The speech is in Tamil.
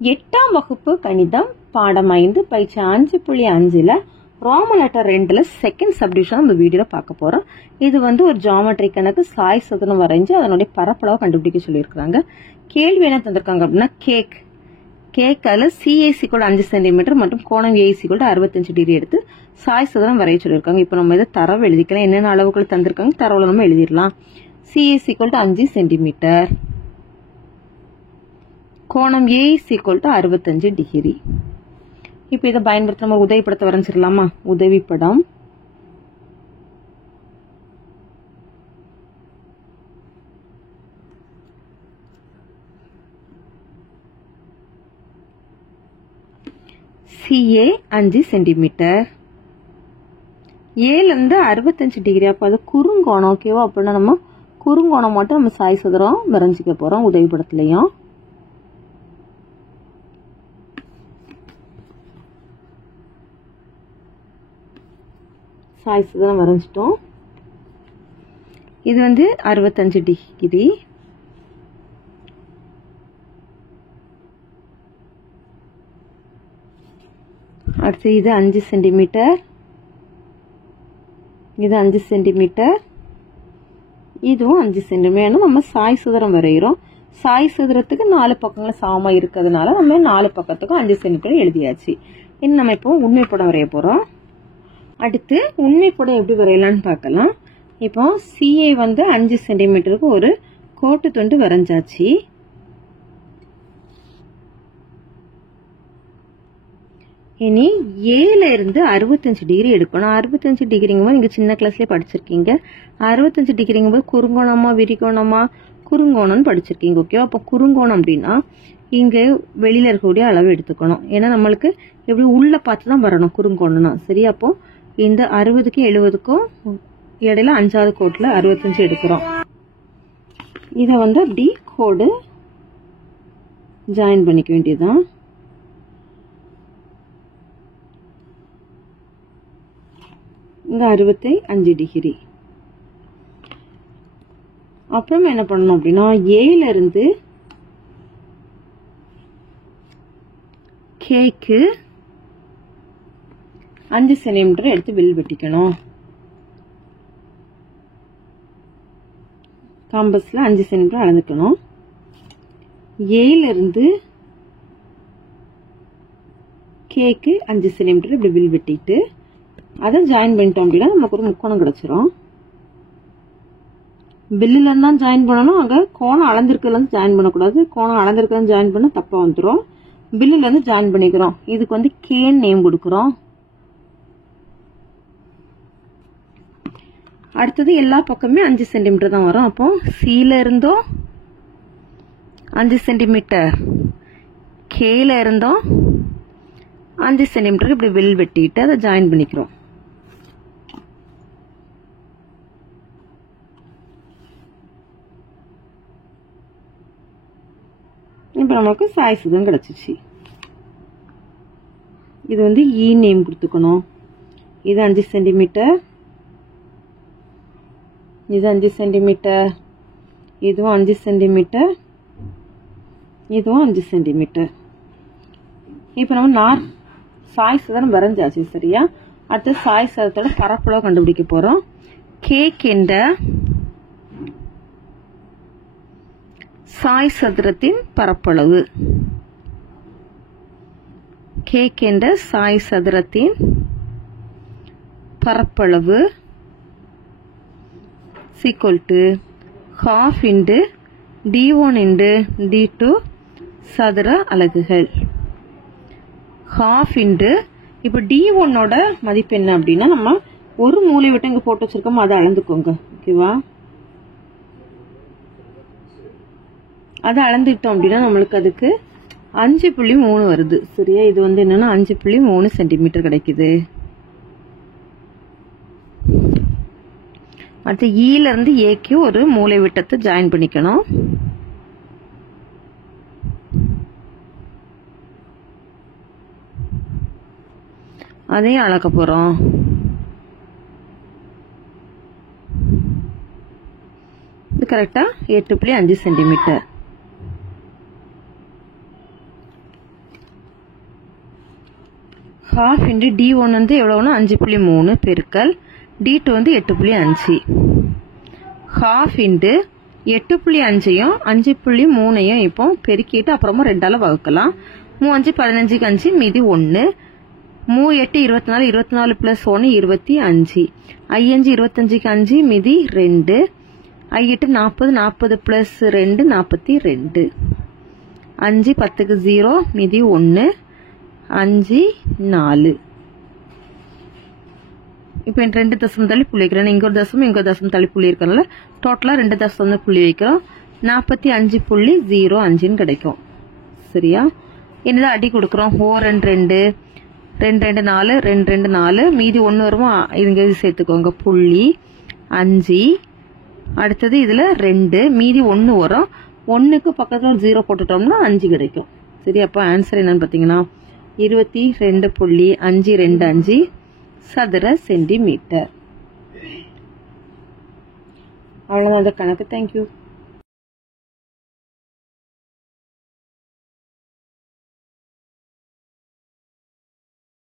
8ஆம் வகுப்பு கணிதம் பாடம் 5 பயிற்சி 5.5ல ரோமன் லெட்டர் 2ல செகண்ட் சப்டிவிஷன் நம்ம வீடியோல பார்க்க போறோம். இது ஒரு ஜியோமெட்ரி கணக்கு சாய் சதுரம் வரைஞ்சு அதனுடைய பரப்பளவு கண்டுபிடிக்க சொல்லியிருக்காங்க. கேள்வி என்ன தந்திருக்காங்க அப்படின்னா கேக் அதில் சிஏசி கூட 5 சென்டிமீட்டர் மற்றும் கோணம் ஏசி கூட 65 டிகிரி எடுத்து சாய் சதுரம் வரைய சொல்லியிருக்காங்க. இப்போ நம்ம இதை தரவு எழுதிக்கலாம். என்னென்ன அளவுகள் தந்திருக்காங்க தரவுல நம்ம எழுதிடலாம். சிஏசி 5 சென்டிமீட்டர், கோணம் ஏசி 65 டிகிரி. இப்போ இதை பயன்படுத்த நம்ம உதவிப்படத்தை வரைஞ்சிடலாமா? உதவிப்படம் சிஏ 5 சென்டிமீட்டர், ஏல இருந்து 65 டிகிரி. அப்போ அது குறுங்கோணம். ஓகேவா? அப்படின்னா நம்ம குறுங்கோணம் மட்டும் நம்ம சாய் சதுரம் வரைஞ்சிக்க போறோம். உதவிப்படத்துலயும் சாய் சதுரம் வரைஞ்சிட்டோம். இது 65 டிகிரி. அடுத்து இது 5 சென்டிமீட்டர், இது 5 சென்டிமீட்டர், இதுவும் 5 சென்டிமீட்டர். நம்ம சாய் சதுரம் வரைகிறோம். சாய் சதுரத்துக்கு 4 பக்கங்களும் சமமா இருக்கிறதுனால நம்ம 4 பக்கத்துக்கும் 5 சென்டிமீட்டர் எழுதியாச்சு. இன்னும் நம்ம இப்போ உண்மைப்படம் வரைய போறோம். அடுத்து உண்மைப்படம் எப்படி வரையலாம்னு பார்க்கலாம். இப்போ சிஏ 5 சென்டிமீட்டருக்கு ஒரு கோட்டு துண்டு வரைஞ்சாச்சு. இனி ஏல இருந்து 65 டிகிரி எடுக்கணும். 65 டிகிரிங்கும்போது நீங்க சின்ன கிளாஸ்லயே படிச்சிருக்கீங்க. 65 டிகிரிங்கும்போது குறுங்கோணமா விரிகோணமா? குறுங்கோணம்னு படிச்சிருக்கீங்க. ஓகே, அப்போ குறுங்கோணம் அப்படின்னா இங்க வெளியில இருக்கக்கூடிய அளவு எடுத்துக்கணும். ஏன்னா நம்மளுக்கு எப்படி உள்ள பார்த்து தான் வரணும் குறுங்கோணம்னா. சரி, அப்போ இந்த 60க்கும் 70க்கும் இடையில 5வது கோட்டுல 65 எடுக்கிறோம். இதை அப்படி கோடு ஜாயின் பண்ணிக்க வேண்டியதுதான். இங்க 65 டிகிரி. அப்புறம் என்ன பண்ணணும் அப்படின்னா ஏல இருந்து கேக்கு 5 சென்டிமீட்டர் எடுத்து வில் வெட்டிக்கணும். காம்பஸ்ல 5 சென்டிமீட்டர் அளந்துக்கணும். ஏல இருந்து கேக்கு 5 சென்டிமீட்டர் இப்படி வில் வெட்டிட்டு அதை ஜாயின் பண்ணிட்டோம் அப்படின்னா நமக்கு ஒரு முக்கோணம் கிடைச்சிரும். பில்லுல இருந்தா ஜாயின் பண்ணணும். அங்க கோணம் அளந்திருக்கிறதுல இருந்து ஜாயின் பண்ணக்கூடாது. கோணம் அளந்திருக்கிறது ஜாயின் பண்ண தப்பா வந்துடும். பில்லுல இருந்து ஜாயின் பண்ணிக்கிறோம். இதுக்கு கேன் நேம் கொடுக்கிறோம். அடுத்தது எல்லா பக்கமே 5 சென்டிமீட்டர் தான் வரும். அப்போ சில இருந்தோம் 5 சென்டிமீட்டர், கேல இருந்தோம் 5 சென்டிமீட்டர் இப்படி வில் வெட்டிட்டு அதை ஜாயின் பண்ணிக்கிறோம். இப்ப நமக்கு சாய் சதுரம் கிடைச்சிச்சு. இது இ நேம் கொடுத்துக்கணும். இது 5 சென்டிமீட்டர், இது 5 சென்டிமீட்டர், இதுவும் 5 சென்டிமீட்டர், இதுவும் 5 சென்டிமீட்டர். இப்ப நம்ம சாய் சதுரம் வரைஞ்சாச்சு. சரியா? அடுத்து சாய் சதுரத்தோட பரப்பளவு கண்டுபிடிக்க போறோம். கேக் என்ற சாய் சதுரத்தின் பரப்பளவு, கேக் என்ற சாய் சதுரத்தின் பரப்பளவு equal to half into d1 into d2 சதுர அலகுகள். half into இப்போ d1 ஓட மதிப்பு என்ன அப்படின்னா நம்ம ஒரு மூலை விட்டு இங்க போட்டு வச்சிருக்கோம், அதை அளந்துக்கோங்க. ஓகேவா? அதை அளந்துட்டோம் அப்படின்னா நம்மளுக்கு அதுக்கு 5.3 வருது. சரியா? இது என்னன்னா 5.3 சென்டிமீட்டர் கிடைக்குது. அடுத்து ஈல இருந்து ஏக்கு ஒரு மூலை விட்டத்தை ஜாயின் பண்ணிக்கணும். அதையும் அளக்க போறோம். இது கரெக்டா 8.5 சென்டிமீட்டர். ஹாஃப் இன்ட்டு D1 வந்து எவ்வளோன்னா 5.3 பெருக்கல் D2 வந்து 8.5 ஹாஃப் இன்ட்டு 8.5ஐயும் 5.3ஐயும் இப்போ பெருக்கிட்டு அப்புறமா 2ஆல் வகுக்கலாம். 3 5 15க்கு 5 மீதி 1 3 8 24 24 + 1 25 5 25க்கு 5 மீதி 2 8 40 40 + 2 42 5 10க்கு 0 மீதி 1 5 4 இப்போ 2 தசம் தள்ளி புள்ளி வைக்கிறேன். இங்க ஒரு தசம் இங்க ஒரு தசம் தள்ளி புள்ளி இருக்கறனால டோட்டலா 2 தசம் தான் புள்ளி வைக்கிறோம். 45.05ன்னு கிடைக்கும். சரியா? என்னதான் அடி கொடுக்குறோம்? 4 2 2 2 4 2 2 4 மீதி 1 வருமா? இங்க இது சேர்த்துக்கோங்க. புள்ளி 5 அடுத்தது இதுல 2 மீதி 1 வரும். 1க்கு பக்கத்துல 0 போட்டுட்டோம்னா 5 கிடைக்கும். சரி, அப்ப ஆன்சர் என்னன்னு பாத்தீங்கன்னா 22.525 சதுர சென்டிமீட்டர். அவ்வளவுதான் அந்த கணக்கு. தேங்க்யூ.